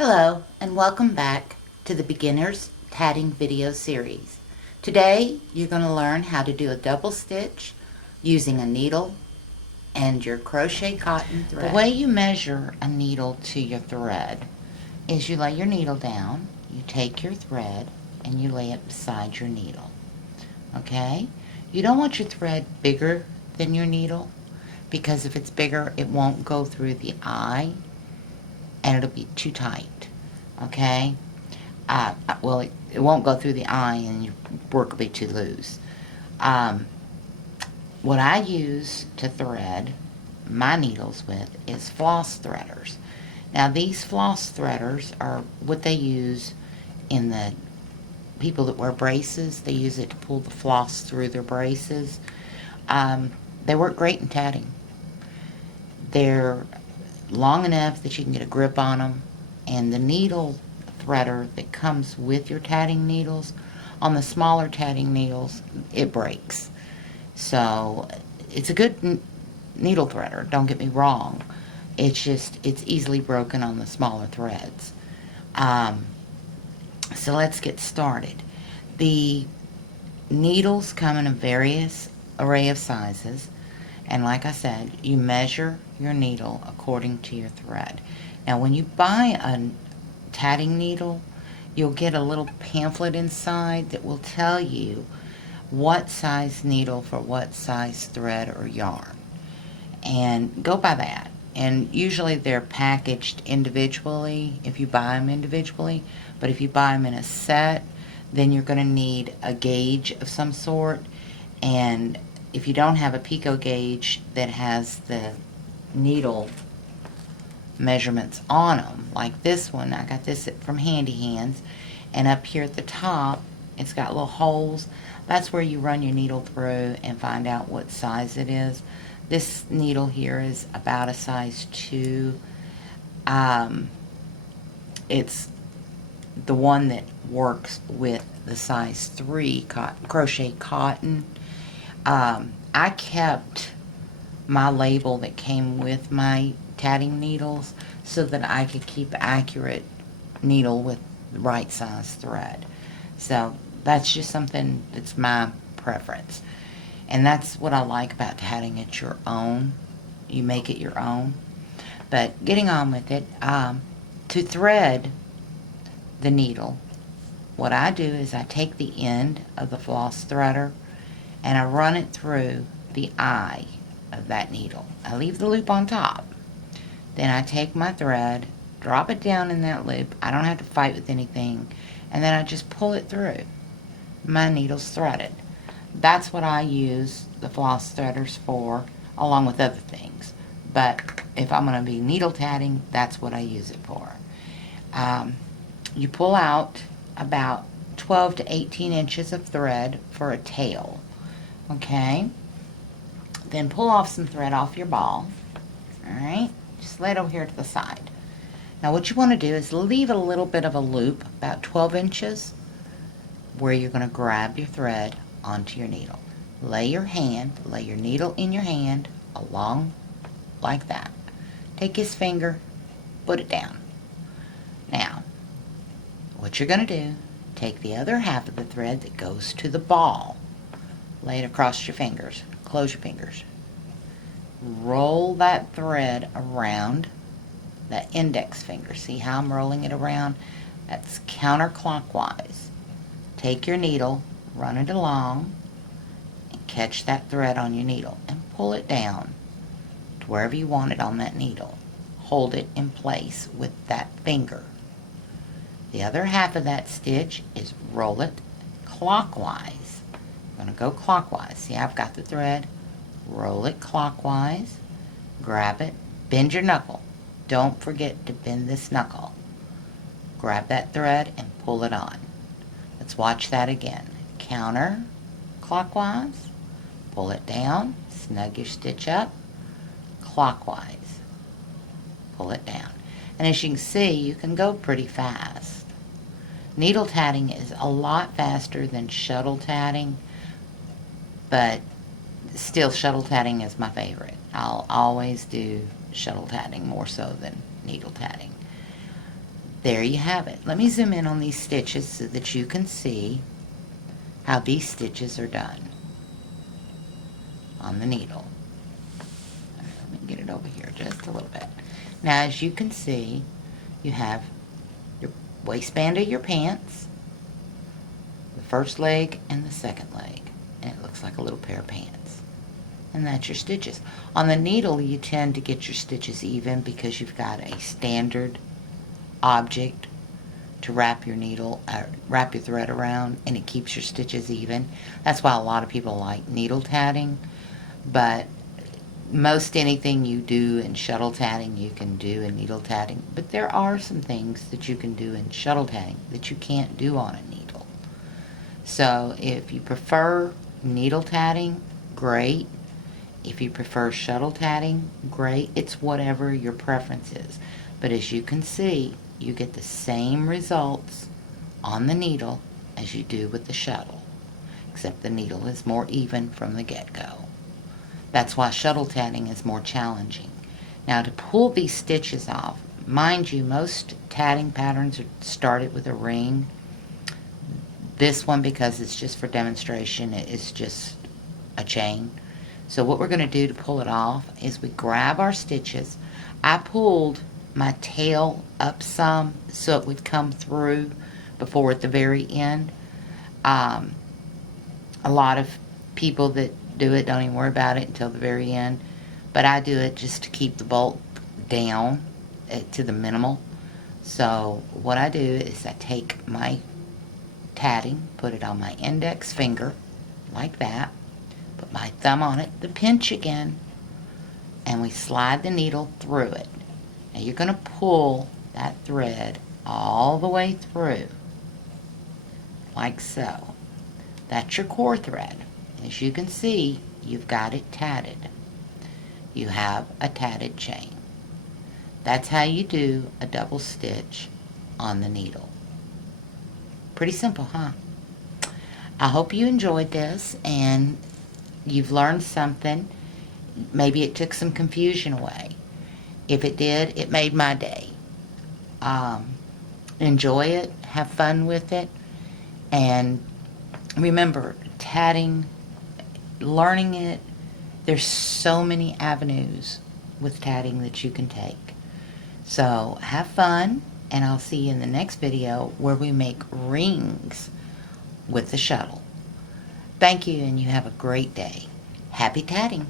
Hello and welcome back to the Beginner's Tatting video series. Today you're going to learn how to do a double stitch using a needle and your crochet cotton thread. The way you measure a needle to your thread is you lay your needle down, you take your thread and you lay it beside your needle. Okay? You don't want your thread bigger than your needle because if it's bigger it won't go through the eye and it'll be too tight. Okay? Well, it won't go through the eye and your work will be too loose. What I use to thread my needles with is floss threaders. Now these floss threaders are what they use in the people that wear braces. They use it to pull the floss through their braces. They work great in tatting. They're long enough that you can get a grip on them, and the needle threader that comes with your tatting needles, on the smaller tatting needles, it breaks. So it's a good needle threader, don't get me wrong. It's just, it's easily broken on the smaller threads. So let's get started. The needles come in a various array of sizes, and like I said, you measure your needle according to your thread. Now when you buy a tatting needle, you'll get a little pamphlet inside that will tell you what size needle for what size thread or yarn, and go by that. And usually they're packaged individually if you buy them individually, but if you buy them in a set, then you're going to need a gauge of some sort. And if you don't have a picot gauge that has the needle measurements on them, like this one, I got this from Handy Hands, and up here at the top it's got little holes. That's where you run your needle through and find out what size it is. This needle here is about a size 2. It's the one that works with the size 3 crochet cotton. I kept my label that came with my tatting needles so that I could keep accurate needle with the right size thread. So that's just something that's my preference. And that's what I like about tatting it your own. You make it your own. But getting on with it, to thread the needle, what I do is I take the end of the floss threader and I run it through the eye of that needle. I leave the loop on top. Then I take my thread, drop it down in that loop. I don't have to fight with anything. And then I just pull it through. My needle's threaded. That's what I use the floss threaders for, along with other things. But if I'm going to be needle tatting, that's what I use it for. You pull out about 12 to 18 inches of thread for a tail. Okay? Then pull off some thread off your ball. Alright? Just lay it over here to the side. Now what you want to do is leave a little bit of a loop, about 12 inches, where you're going to grab your thread onto your needle. Lay your needle in your hand along like that. Take his finger, put it down. Now, what you're going to do, take the other half of the thread that goes to the ball, lay it across your fingers, close your fingers. Roll that thread around that index finger. See how I'm rolling it around? That's counterclockwise. Take your needle, run it along, and catch that thread on your needle and pull it down to wherever you want it on that needle. Hold it in place with that finger. The other half of that stitch is roll it clockwise. I'm going to go clockwise. See, I've got the thread. Roll it clockwise. Grab it. Bend your knuckle. Don't forget to bend this knuckle. Grab that thread and pull it on. Let's watch that again. Counter clockwise, pull it down, snug your stitch up, clockwise, pull it down. And as you can see, you can go pretty fast. Needle tatting is a lot faster than shuttle tatting, but still shuttle tatting is my favorite. I'll always do shuttle tatting more so than needle tatting. There you have it. Let me zoom in on these stitches so that you can see how these stitches are done on the needle. All right, let me get it over here just a little bit. Now, as you can see, you have your waistband of your pants, the first leg and the second leg, and it looks like a little pair of pants. And that's your stitches. On the needle, you tend to get your stitches even because you've got a standard object to wrap your needle, wrap your thread around, and it keeps your stitches even. That's why a lot of people like needle tatting, but most anything you do in shuttle tatting, you can do in needle tatting. But there are some things that you can do in shuttle tatting that you can't do on a needle. So if you prefer needle tatting, great. If you prefer shuttle tatting, great. It's whatever your preference is. But as you can see, you get the same results on the needle as you do with the shuttle, except the needle is more even from the get-go. That's why shuttle tatting is more challenging. Now, to pull these stitches off, mind you, most tatting patterns are started with a ring. This one, because it's just for demonstration, it is just a chain. So what we're going to do to pull it off is we grab our stitches. I pulled my tail up some so it would come through before at the very end. A lot of people that do it don't even worry about it until the very end, but I do it just to keep the bulk down to the minimal. So what I do is I take my tatting, put it on my index finger like that, put my thumb on it, the pinch again, and we slide the needle through it. Now you're going to pull that thread all the way through, like so. That's your core thread. As you can see, you've got it tatted. You have a tatted chain. That's how you do a double stitch on the needle. Pretty simple, huh? I hope you enjoyed this and you've learned something. Maybe it took some confusion away. If it did, it made my day. Enjoy it, have fun with it, and remember, tatting, learning it, there's so many avenues with tatting that you can take. So have fun, and I'll see you in the next video where we make rings with the shuttle. Thank you, and you have a great day. Happy tatting!